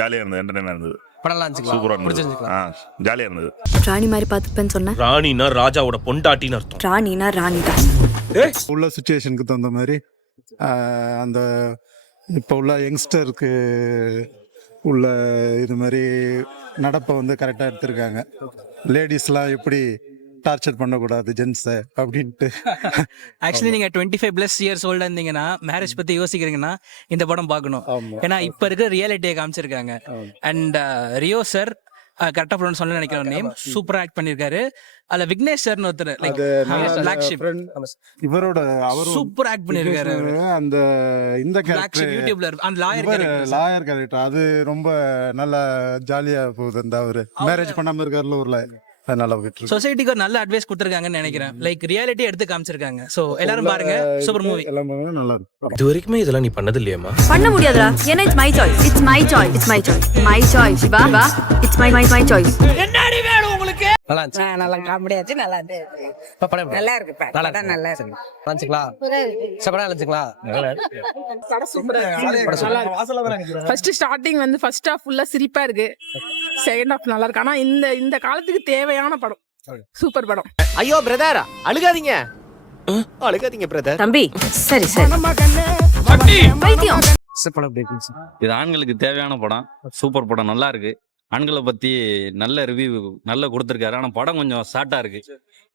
ஜாலியாக இருந்தது, என்டர்டைனாக இருந்தது, படம்லாம் இருந்துச்சுங்களா? சூப்பராக இருந்தது, பிடிச்சிருந்துச்சுங்களா? ஜாலியாக இருந்தது. ராணி மாதிரி பார்த்துப்பேன்னு சொன்னேன். ராணினா ராஜாவோட பொண்டாட்டின்னு அர்த்தம். ராணினா ராணி தான். உள்ள சுச்சுவேஷனுக்கு தகுந்த மாதிரி அந்த இப்போ உள்ள யங்ஸ்டருக்கு உள்ள இது மாதிரி நடப்பை வந்து கரெக்டாக எடுத்திருக்காங்க. லேடிஸ்லாம் எப்படி டார்ச்சர் பண்ணக்கூடாது ஜென்ஸை அப்படின்ட்டு. ஆக்சுவலி நீங்க 25+ இயர்ஸ் ஓல்டா இருந்தீங்கன்னா மேரேஜ் பத்தி யோசிக்கிறீங்கன்னா இந்த படம் பார்க்கணும். ஏன்னா இப்ப இருக்கிற ரியாலிட்டியை காமிச்சிருக்காங்க. அண்ட் ரியோ சார் கரெக்டா ப்ரொனவுன்ஸ் பண்ண நினைக்கிறேன் நேம், சூப்பரா ஆக்ட் பண்ணிருக்காரு. அதுல விக்னேஷ் சார்னு ஒருத்தர் லைக் பிளாக் ஷிப் இவரோட அவர் சூப்பர் ஆக்ட் பண்ணிருக்காரு. அந்த இந்த பிளாக் ஷிப் யூடியூப்ல அந்த லாயர் கேரக்டர் அது ரொம்ப நல்லா ஜாலியா போகுது. அந்த அவரு மேரேஜ் பண்ணாம இருக்காருல ஊர்ல, அதனால சொசைட்டிக்கு ஒரு நல்ல அட்வைஸ் கொடுத்துருக்காங்கன்னு நினைக்கிறேன். லைக் ரியாலிட்டி எடுத்து காமிச்சிருக்காங்க. சோ எல்லாரும் பாருங்க, சூப்பர் மூவி. எல்லாமே நல்லா இருக்கும். இது வரைக்குமே இதெல்லாம் நீ பண்ணது இல்லையாமா? பண்ண முடியாதுடா, ஏன்னா it's my choice. It's my choice. It's my choice. My choice. Siva it's my choice. நல்லா இருந்துச்சு. நல்லா காமெடியாச்சு, நல்லா இருந்துச்சு. படம் நல்லா இருக்கு. படம் நல்லா இருக்கு. இருந்துச்சுங்களா? படம் இருந்துச்சுங்களா? ஃபர்ஸ்ட் ஸ்டார்டிங் வந்து ஃபர்ஸ்ட் ஹாஃப் ஃபுல்லா சிரிப்பா இருக்கு, செகண்ட் ஹாஃப் நல்லா இருக்கு. ஆனா இந்த காலத்துக்கு தேவையான படம், சூப்பர் படம். ஐயோ பிரதர் அழுகாதீங்க, அழுகாதீங்க பிரதர். தம்பி சரி பைத்தியம். இது ஆண்களுக்கு தேவையான படம், சூப்பர் படம், நல்லா இருக்கு. ஆண்களை பத்தி நல்ல ரிவ்யூ நல்லா கொடுத்துருக்காரு. ஆனால் படம் கொஞ்சம் ஷார்ட்டா இருக்கு.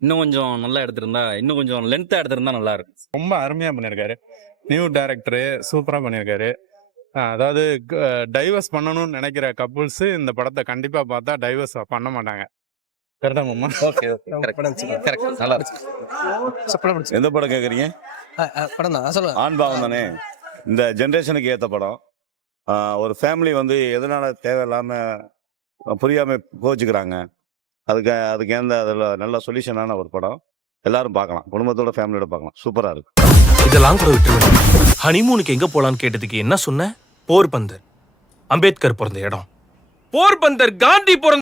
இன்னும் கொஞ்சம் நல்லா எடுத்திருந்தா, இன்னும் கொஞ்சம் லென்த்தா எடுத்திருந்தா நல்லா இருக்கும். ரொம்ப அருமையா பண்ணியிருக்காரு. நியூ டைரக்டரு சூப்பரா பண்ணியிருக்காரு. அதாவது டைவர்ஸ் பண்ணணும்னு நினைக்கிற கப்புள்ஸ் இந்த படத்தை கண்டிப்பா பார்த்தா டைவர்ஸ் பண்ண மாட்டாங்க. கரெக்டாங்கம்மா? ஓகே, கரெக்ட், நல்லா இருக்கு. எந்த படம் கேட்குறீங்க? படம் தான் சொல்லுங்க. ஆண் பாவம் தானே, இந்த ஜென்ரேஷனுக்கு ஏற்ற படம். ஒரு ஃபேமிலி வந்து எதனால தேவையில்லாமல் புரியாமல் கோச்சிக்கிறாங்க, அதுக்கு எந்த அதில் நல்ல சொல்யூஷனான ஒரு படம். எல்லாரும் பார்க்கலாம், குடும்பத்தோட ஃபேமிலியோட பார்க்கலாம், சூப்பராக இருக்கு. இதெல்லாம் கூட விட்டுருவேன். ஹனிமூனுக்கு எங்க போலான்னு கேட்டதுக்கு என்ன சொன்ன? போர்பந்தர், அம்பேத்கர் பிறந்த இடம். போர்பந்தர் காந்தி பிறந்த